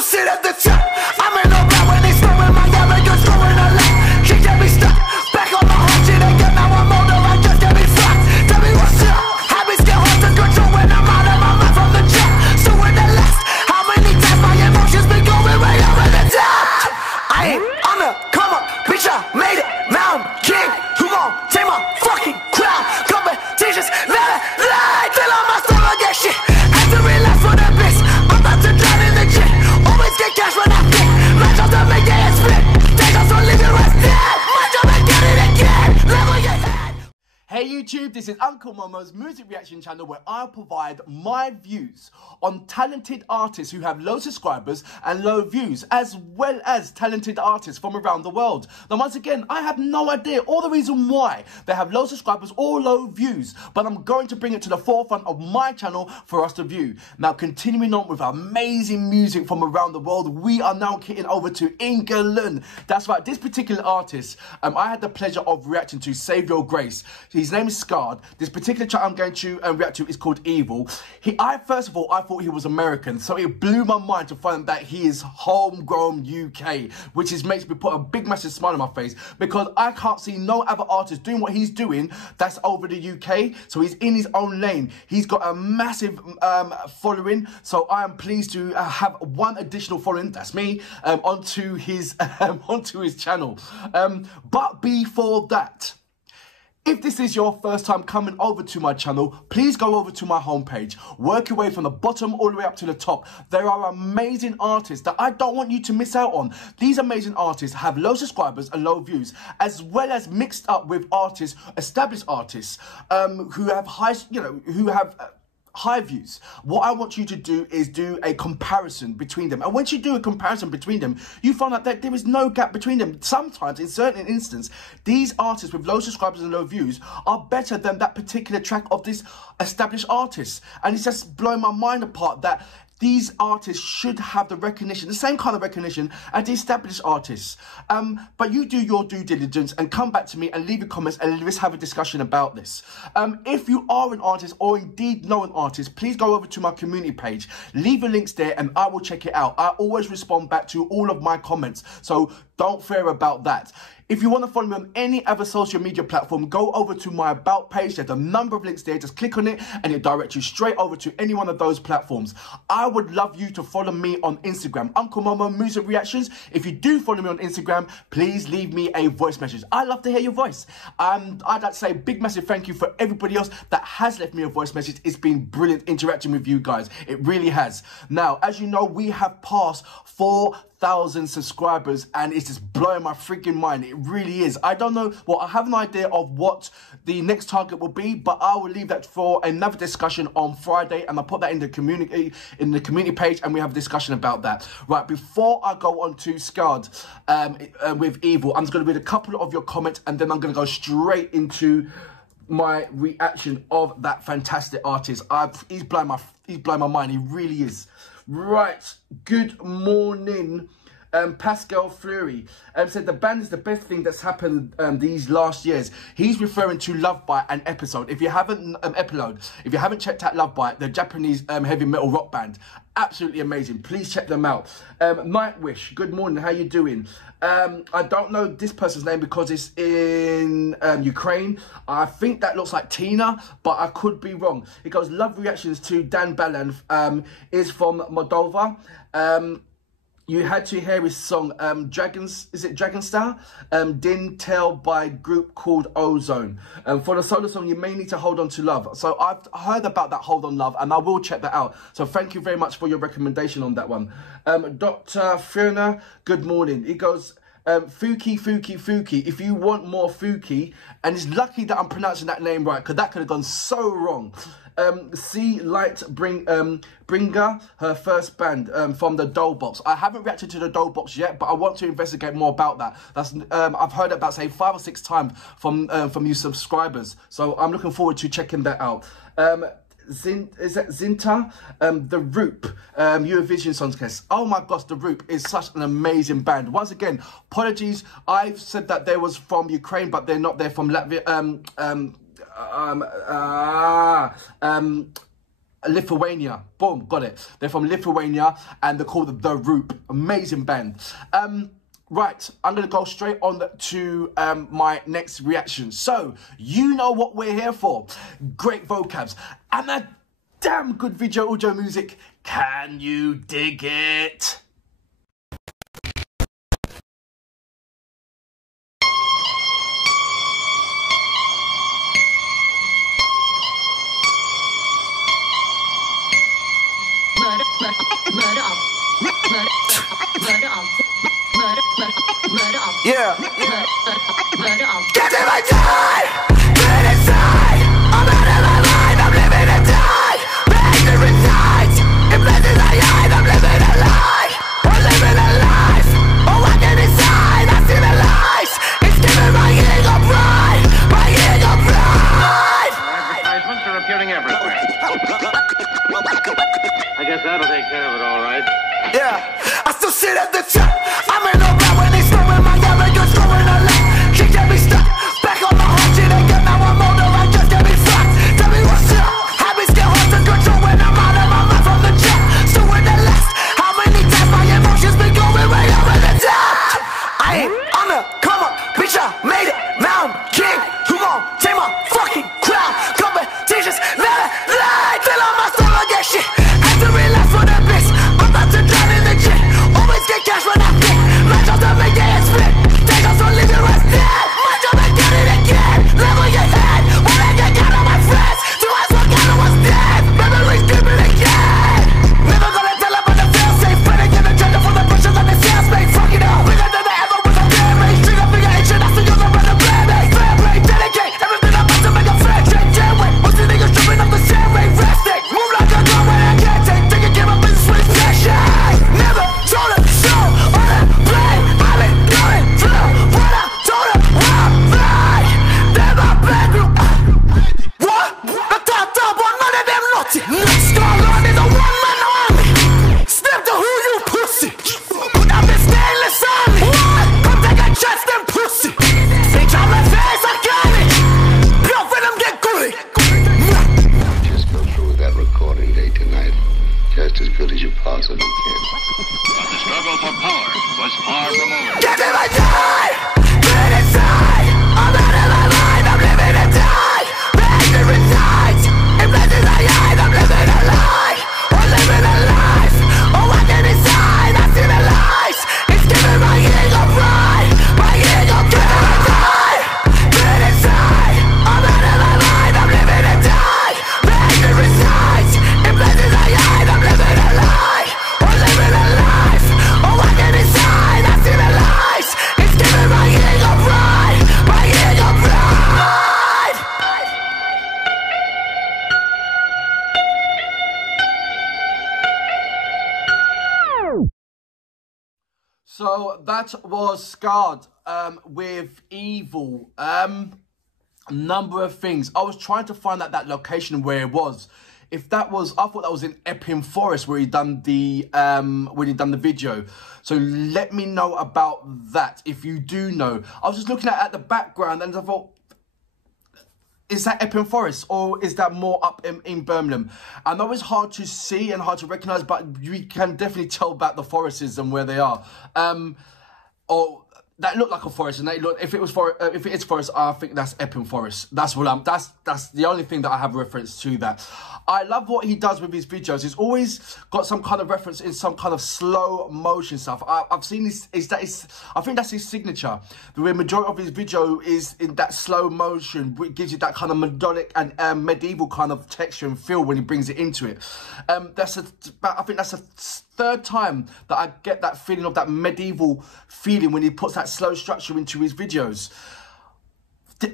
you sit at the top. I'm in a round when they scoring my arrogance, scoring a lot. She get me stuck, back on my home shit again. Now I'm older, I just get me fucked. Tell me what's up. Habits get hard to control when I'm out of my mind from the jump. So in the last, how many times my emotions been going right over the top? I ain't on the come up, bitch, I made it. Now I'm king. Who gon' take my fucking crown? Competitions, let it lie till I'm my stomach get shit. After relax for the bitch, I'm about to drown in the jet. Always get cash when I fit. My job to make it split. Take us on living rest dead. My job to get it again. Level your head. Hey YouTube, this is Uncle Momo's music reaction channel where I provide my views on talented artists who have low subscribers and low views, as well as talented artists from around the world. Now once again, I have no idea or the reason why they have low subscribers or low views, but I'm going to bring it to the forefront of my channel for us to view. Now continuing on with amazing music from around the world, we are now getting over to England. That's right, this particular artist, I had the pleasure of reacting to Save Your Grace. His name is SCARLXRD. This particular track I'm going to react to is called Evil. First of all, I thought he was American, so it blew my mind to find that he is homegrown UK, which makes me put a big massive smile on my face, because I can't see no other artist doing what he's doing that's over the UK. So he's in his own lane. He's got a massive following, so I am pleased to have one additional following, that's me, onto his channel. But before that, if this is your first time coming over to my channel, please go over to my homepage. Work your way from the bottom all the way up to the top. There are amazing artists that I don't want you to miss out on. These amazing artists have low subscribers and low views, as well as mixed up with artists, established artists, who have high views. What I want you to do is do a comparison between them. And once you do a comparison between them, you find out that there is no gap between them. Sometimes, in certain instances, these artists with low subscribers and low views are better than that particular track of this established artist. And it's just blowing my mind apart that these artists should have the recognition, the same kind of recognition as the established artists. But you do your due diligence and come back to me and leave your comments and let's have a discussion about this. If you are an artist or indeed know an artist, please go over to my community page. Leave your links there and I will check it out. I always respond back to all of my comments, so don't fear about that. If you want to follow me on any other social media platform, go over to my About page. There's a number of links there. Just click on it and it directs you straight over to any one of those platforms. I would love you to follow me on Instagram, Uncle Momo Music Reactions. If you do follow me on Instagram, please leave me a voice message. I love to hear your voice. I'd like to say a big massive thank you for everybody else that has left me a voice message. It's been brilliant interacting with you guys. It really has. Now, as you know, we have passed 4,000 subscribers and it's just blowing my freaking mind. It really is. I don't know, well, I have an idea of what the next target will be, but I will leave that for another discussion on Friday, and I'll put that in the community page and we have a discussion about that. Right, before I go on to SCARLXRD with Evil, I'm just going to read a couple of your comments and then I'm going to go straight into my reaction of that fantastic artist. He's blowing my mind. He really is. Right, good morning. Pascal Fleury said the band is the best thing that's happened these last years. He's referring to Love Bite and Episode. If you haven't if you haven't checked out Love Bite, the Japanese heavy metal rock band, absolutely amazing. Please check them out. Nightwish, good morning. How you doing? I don't know this person's name because it's in Ukraine. I think that looks like Tina, but I could be wrong. It goes, love reactions to Dan Balan, is from Moldova. You had to hear his song, Dragonstar? Din Tell by a group called Ozone. For the solo song, you may need to hold on to love. So I've heard about that Hold On Love and I will check that out. So thank you very much for your recommendation on that one. Dr. Fiona, good morning. It goes, Fuki. If you want more Fuki, and it's lucky that I'm pronouncing that name right, because that could have gone so wrong. C Light Bringer, her first band from the Doll Box. I haven't reacted to the Doll Box yet, but I want to investigate more about that. That's I've heard about say 5 or 6 times from you subscribers, so I'm looking forward to checking that out. Is that Zinta? The Roop, Eurovision Song Contest. Oh my gosh, The Roop is such an amazing band. Once again, apologies, I've said that they was from Ukraine, but they're not. They're from Latvia. Lithuania. Boom, got it. They're from Lithuania and they're called The Roop. Amazing band. Right, I'm going to go straight on to my next reaction. So, you know what we're here for. Great vocabs and a damn good video audio music. Can you dig it? Yeah. Get in my die! Get inside! I'm out of my mind, I'm living a die! Behavior resides in places I hide, I'm living a lie! I'm living a life! Oh, I get inside, I see the lies! It's giving my ego pride! My ego pride! Advertisements are appearing everywhere. I guess that'll take care of it, all right. Yeah, I still sit at the top. I'm in a row when they throwing my arrogance, throwing a lot. She get me stuck. Back on my heart, shit ain't good. Now I'm older, I just get me fucked. Tell me what's up. Habits get hard to control when I'm out of my mind from the jump. So in the last, how many times my emotions been going way over the top? I ain't on the come up, bitch, I made it. Now I'm king. You gon' take my fucking crown. Competitions, never lie. Till I'm my soul again shit. Have to realize for the bitch. I'm about to drown in the jet. Always get cash when I fit. My job to make it split. Take us on living rest dead. My job to get it again. Level your head. When I get out of my friends. Do I forget I was dead? Memories give it again. Never gonna tell about the fail safe. Better get a agenda for the pushes on the sales mate. Fuck it up. Bigger than I ever was a damage. Trigger finger action. I see you over the blame. Fair play, dedicate. Everything I'm about to make a fair check. Jailway. What's the niggas tripping up the sand rate? Resting. Move like a gun when I can't take. Take a game of business with passion. Never told her so on a plane. I've been going through what I told her when I fly. Then my back group. What? The top one, none of them naughty. SCARLXRD is a one-man army. Step to who you pussy. Put out this stainless on me. Come take a chance, them pussy. They try my face, I got it. Blow for them get goody. Just go through with that recording day tonight, just as good as you possibly can. But the struggle for power was far from over. Get in my die! Get inside! I'm out of my mind, I'm living a die! Behavior resides in places I hide, I'm living a lie! I'm living a life! Oh, I get inside, I see the lies! It's giving my ego pride! My ego pride! Get inside! I'm out of my mind, I'm living a die! Behavior resides in places I hide, I'm living a lie! I'm living a life! Oh, I get inside, I see the lies! It's giving my ego pride! My ego pride! So that was Scarred with Evil. Number of things. I was trying to find out that location where it was. If that was, I thought that was in Epping Forest where he done the video. So let me know about that if you do know. I was just looking at the background and I thought, is that Epping Forest or is that more up in Birmingham? I know it's hard to see and hard to recognise, but you can definitely tell about the forests and where they are. Or that looked like a forest, and they look. If it is forest, I think that's Epping Forest. That's what that's the only thing that I have reference to that. I love what he does with his videos. He's always got some kind of reference in some kind of slow motion stuff. I've seen this. I think that's his signature. The majority of his video is in that slow motion, which gives you that kind of melodic and medieval kind of texture and feel when he brings it into it. I think that's a third time that I get that feeling of that medieval feeling when he puts that slow structure into his videos.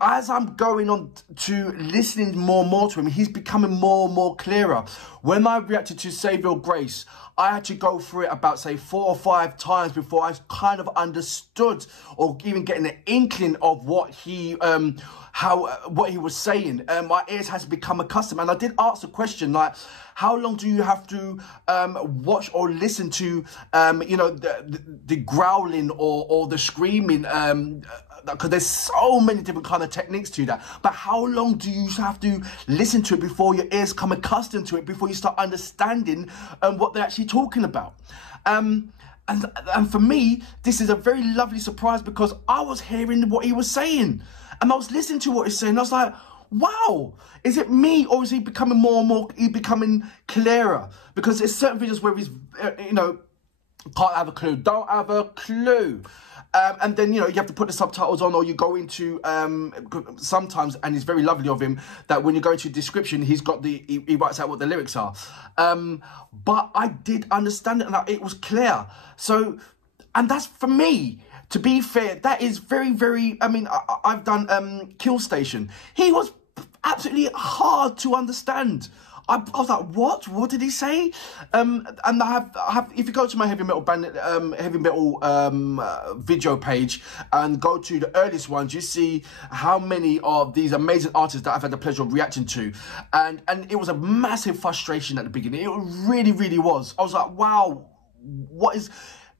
As I'm going on to listening more and more to him, he's becoming more and more clearer. When I reacted to Save Your Grace, I had to go through it about, say, 4 or 5 times before I kind of understood or even getting an inkling of what he was saying. My ears has become accustomed, and I did ask the question, like, how long do you have to watch or listen to, you know, the growling or the screaming because there's so many different kind of techniques to that. But how long do you have to listen to it before your ears come accustomed to it, before you start understanding what they're actually talking about? And for me, this is a very lovely surprise, because I was hearing what he was saying, and I was listening to what he's saying. I was like, wow, is it me, or is he becoming more and more, becoming clearer? Because there's certain videos where he's, you know, can't have a clue, don't have a clue. And then, you know, you have to put the subtitles on, or you go into, sometimes, and it's very lovely of him, that when you go into description, he's got he writes out what the lyrics are. But I did understand it, and it was clear. So, and that's, for me, to be fair, that is very, very, I mean, I've done Kill Station. He was absolutely hard to understand. I was like, what? What did he say? And I have. If you go to my heavy metal band, video page, and go to the earliest ones, you see how many of these amazing artists that I've had the pleasure of reacting to, and it was a massive frustration at the beginning. It really, really was. I was like, wow, what is?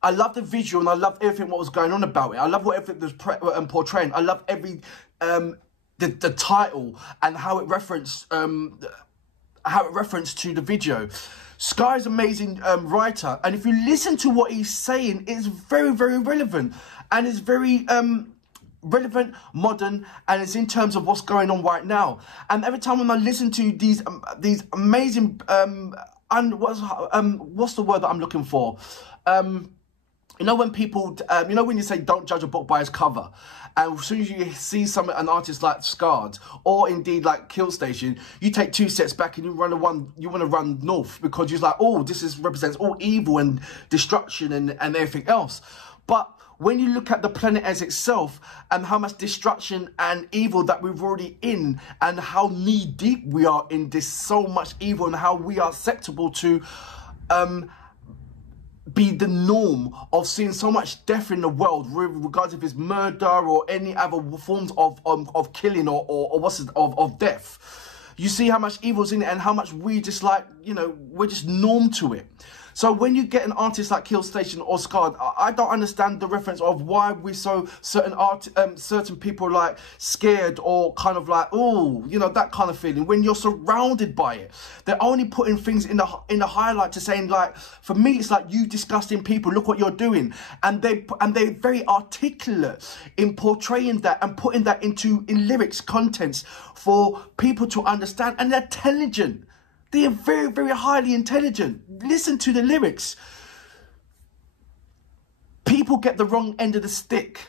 I love the visual, and I love everything what was going on about it. I love what everything was portraying. I love every the title and how it referenced to the video. Sky is an amazing writer, and if you listen to what he's saying, it's very, very relevant, and it's very relevant, modern, and it's in terms of what's going on right now. And every time when I listen to these amazing what's the word that I'm looking for? You know, when people, you know, when you say don't judge a book by its cover, and as soon as you see an artist like SCARLXRD, or indeed like Kill Station, you take 2 steps back and you want to run north, because you're like, oh, this represents all evil and destruction and everything else. But when you look at the planet as itself, and how much destruction and evil that we've already in, and how knee deep we are in this so much evil, and how we are susceptible to be the norm of seeing so much death in the world, regardless if it's murder or any other forms of killing of death. You see how much evil's in it, and how much we just, like, you know, we're just norm to it. So when you get an artist like Kill Station or SCARLXRD, I don't understand the reference of why we certain people are like scared, or kind of like, oh, you know, that kind of feeling, when you're surrounded by it. They're only putting things in the highlight to saying, like, for me, it's like, you disgusting people, look what you're doing. And they're very articulate in portraying that and putting that in lyrics contents for people to understand, and they're intelligent. They are very, very highly intelligent. Listen to the lyrics. People get the wrong end of the stick.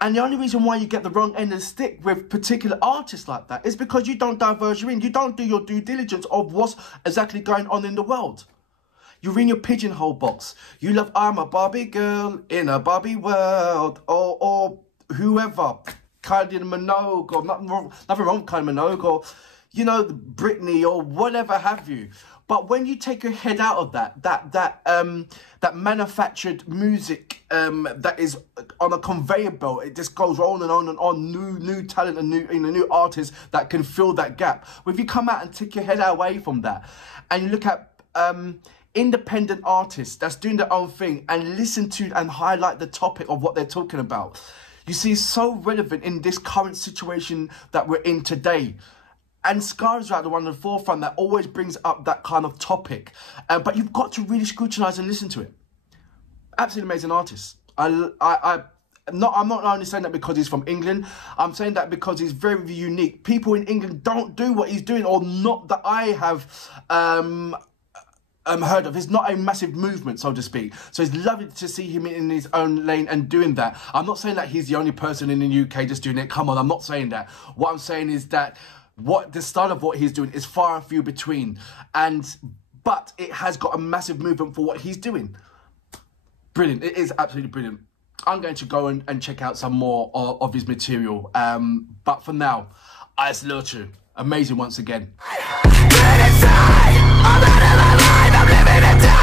And the only reason why you get the wrong end of the stick with particular artists like that is because you don't diverge your in. You don't do your due diligence of what's exactly going on in the world. You're in your pigeonhole box. You love, I'm a Barbie girl in a Barbie world. Or whoever. Kylie Minogue, or nothing wrong with Kylie Minogue, or, you know, Britney, or whatever have you. But when you take your head out of that manufactured music that is on a conveyor belt, it just goes on and on and on. New talent and new artists that can fill that gap. But if you come out and take your head away from that, and you look at independent artists that's doing their own thing, and listen to and highlight the topic of what they're talking about, you see, it's so relevant in this current situation that we're in today. And SCARLXRD the one on the forefront that always brings up that kind of topic. But you've got to really scrutinise and listen to it. Absolutely amazing artist. I'm not only saying that because he's from England. I'm saying that because he's very, very unique. People in England don't do what he's doing, or not that I have heard of. It's not a massive movement, so to speak. So it's lovely to see him in his own lane and doing that. I'm not saying that he's the only person in the UK just doing it. Come on, I'm not saying that. What I'm saying is that the style of what he's doing is far and few between, but it has got a massive movement for what he's doing. Brilliant. It is absolutely brilliant. I'm going to go and check out some more of his material, but for now, I salute you. Amazing once again. I'm out of my mind, I'm living it down.